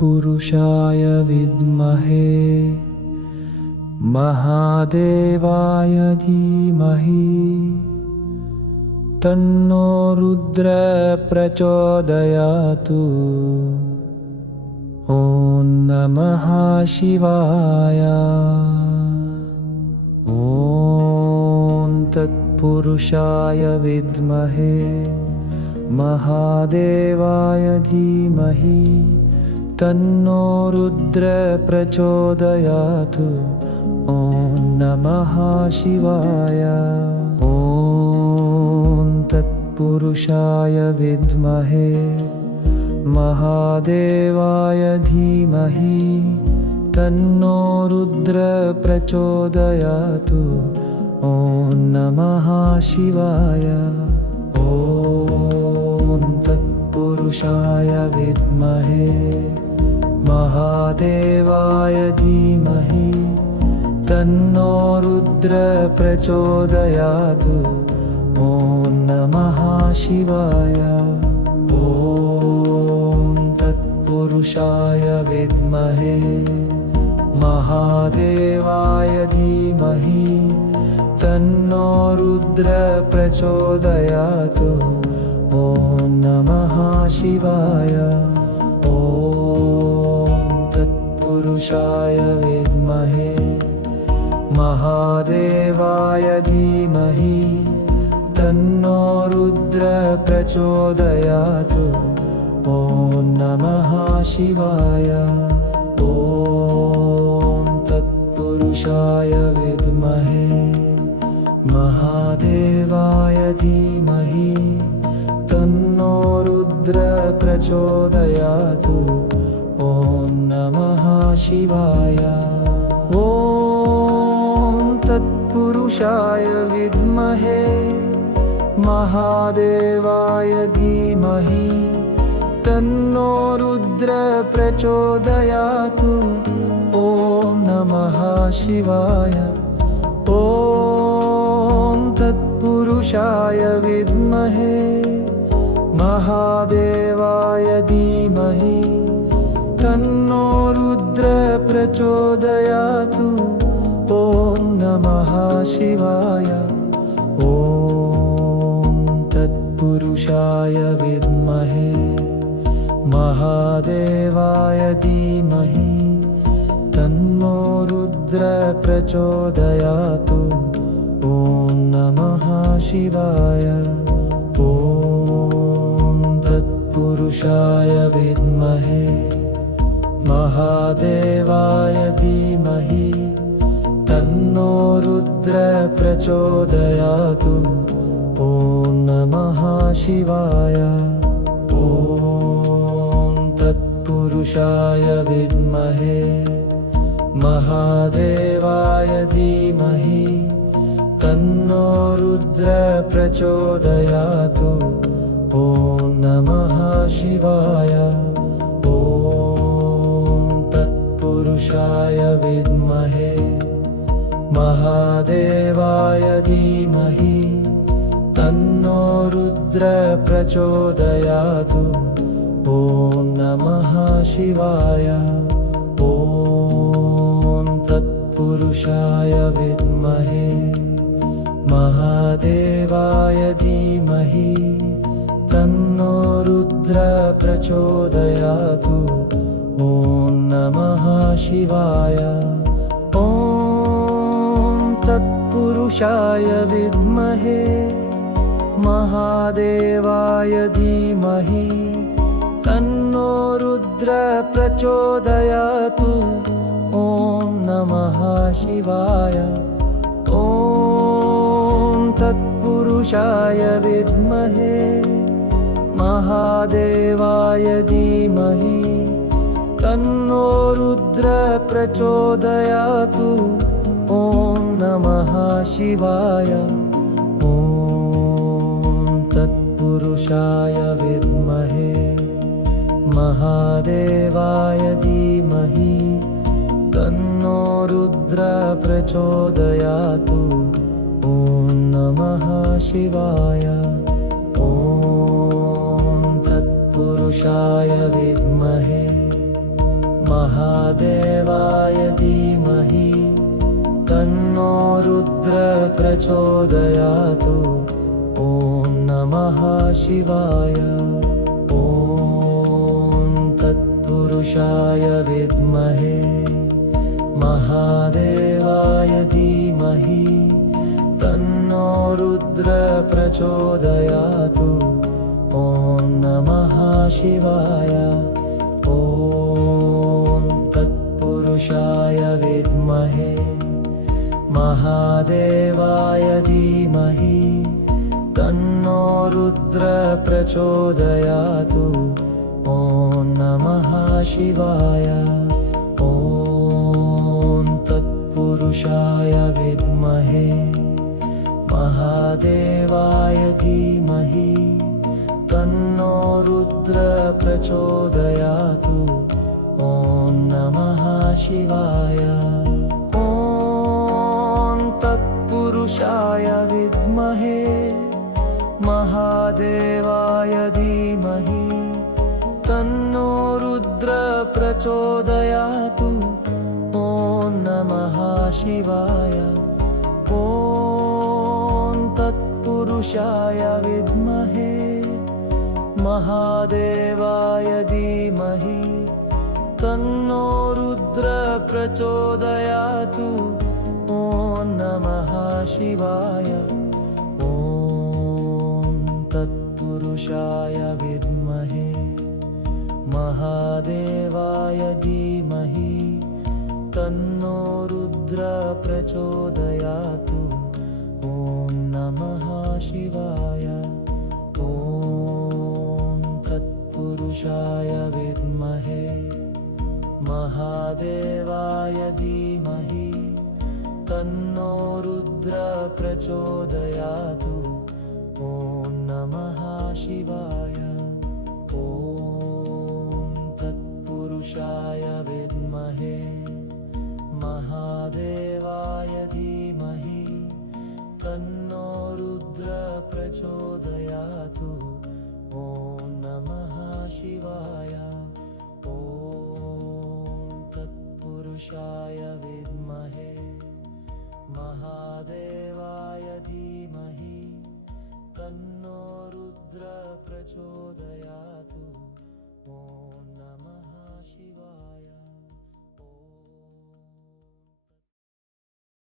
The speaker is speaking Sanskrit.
तत्पुरुषाय विद्महे महादेवाय धीमहि तन्नो रुद्र प्रचोदयातु। ॐ नमः शिवाय। ॐ तत्पुरुषाय विद्महे महादेवाय धीमहि तन्नो रुद्र प्रचोदयातु। ॐ नमः शिवाय। ॐ तत्पुरुषाय विद्महे महादेवाय धीमहि तन्नो रुद्र प्रचोदयातु। ॐ नमः शिवाय। ॐ तत्पुरुषाय विद्महे महादेवाय धीमहि तन्नो रुद्र प्रचोदयातु। ॐ नमः शिवाय। ॐ तत्पुरुषाय विद्महे महादेवाय धीमहि तन्नो रुद्र प्रचोदयातु। ॐ नमः शिवाय। ॐ तत्पुरुषाय विद्महे महादेवाय धीमहि तन्नो रुद्र प्रचोदयातु। ॐ नमः शिवाय। ॐ तत्पुरुषाय विद्महे महादेवाय धीमहि तन्नो रुद्र प्रचोदयातु। ॐ नमः शिवाय। ॐ तत्पुरुषाय विद्महे महादेवाय धीमहि तन्नो रुद्र प्रचोदयातु। ॐ नमः शिवाय। ॐ तत्पुरुषाय विद्महे महादेवाय धीमहि तन्नो रुद्र प्रचोदयातु। ॐ नमः शिवाय। ॐ तत्पुरुषाय विद्महे महादेवाय धीमहि तन्नो रुद्र प्रचोदयातु। ॐ नमः शिवाय। ॐ तत्पुरुषाय विद्महे महादेवाय धीमहि तन्नो रुद्र प्रचोदयातु। ॐ नमः शिवाय। ॐ तत्पुरुषाय विद्महे महादेवाय धीमहि तन्नो रुद्र प्रचोदयातु। ॐ नमः शिवाय। ॐ तत्पुरुषाय विद्महे महादेवाय धीमहि तन्नो रुद्र प्रचोदयातु। ॐ नमः शिवाय। ॐ तत्पुरुषाय विद्महे महादेवाय धीमहि तन्नो रुद्र प्रचोदयातु। ॐ नमः शिवाय। ॐ तत्पुरुषाय विद्महे महादेवाय धीमहि तन्नो रुद्र प्रचोदयातु। ॐ नमः शिवाय। ॐ तत्पुरुषाय विद्महे महादेवाय धीमहि तन्नो रुद्र प्रचोदयातु। ॐ नमः शिवाय। ॐ तत्पुरुषाय विद्महे महादेवाय धीमहि तन्नो रुद्र प्रचोदयातु। ॐ नमः शिवाय। ॐ तत्पुरुषाय विद्महे महादेवाय धीमहि तन्नो रुद्र प्रचोदयातु ॐ नमः शिवाय। ॐ तत्पुरुषाय विद्महे महादेवाय धीमहि तन्नो रुद्र प्रचोदयातु ॐ नमः शिवाय। ॐ तत्पुरुषाय विद्महे महादेवाय धीमहि तन्नो रुद्र प्रचोदयातु ॐ नमः शिवाय। ॐ तत्पुरुषाय विद्महे महादेवाय धीमहि तन्नो रुद्र प्रचोदयातु ॐ नमः शिवाय। ॐ तत्पुरुषाय विद्महे महादेवाय धीमहि तन्नो रुद्र प्रचोदयातु ॐ नमः शिवाय। ॐ तत्पुरुषाय विद्महे महादेवाय धीमहि तन्नो रुद्र प्रचोदयातु ॐ नमः शिवाय। ॐ तत्पुरुषाय विद्महे महादेवाय धीमहि तन्नो रुद्र प्रचोदयातु ॐ नमः शिवाय। ॐ तत्पुरुषाय विद्महे महादेवाय धीमहि तन्नो रुद्र प्रचोदयातु ॐ नमः शिवाय। ॐ तत्पुरुषाय विद्महे महादेवाय धीमहि तन्नो रुद्र प्रचोदयातु ॐ नमः शिवाय। ॐ तत्पुरुषाय विद्महे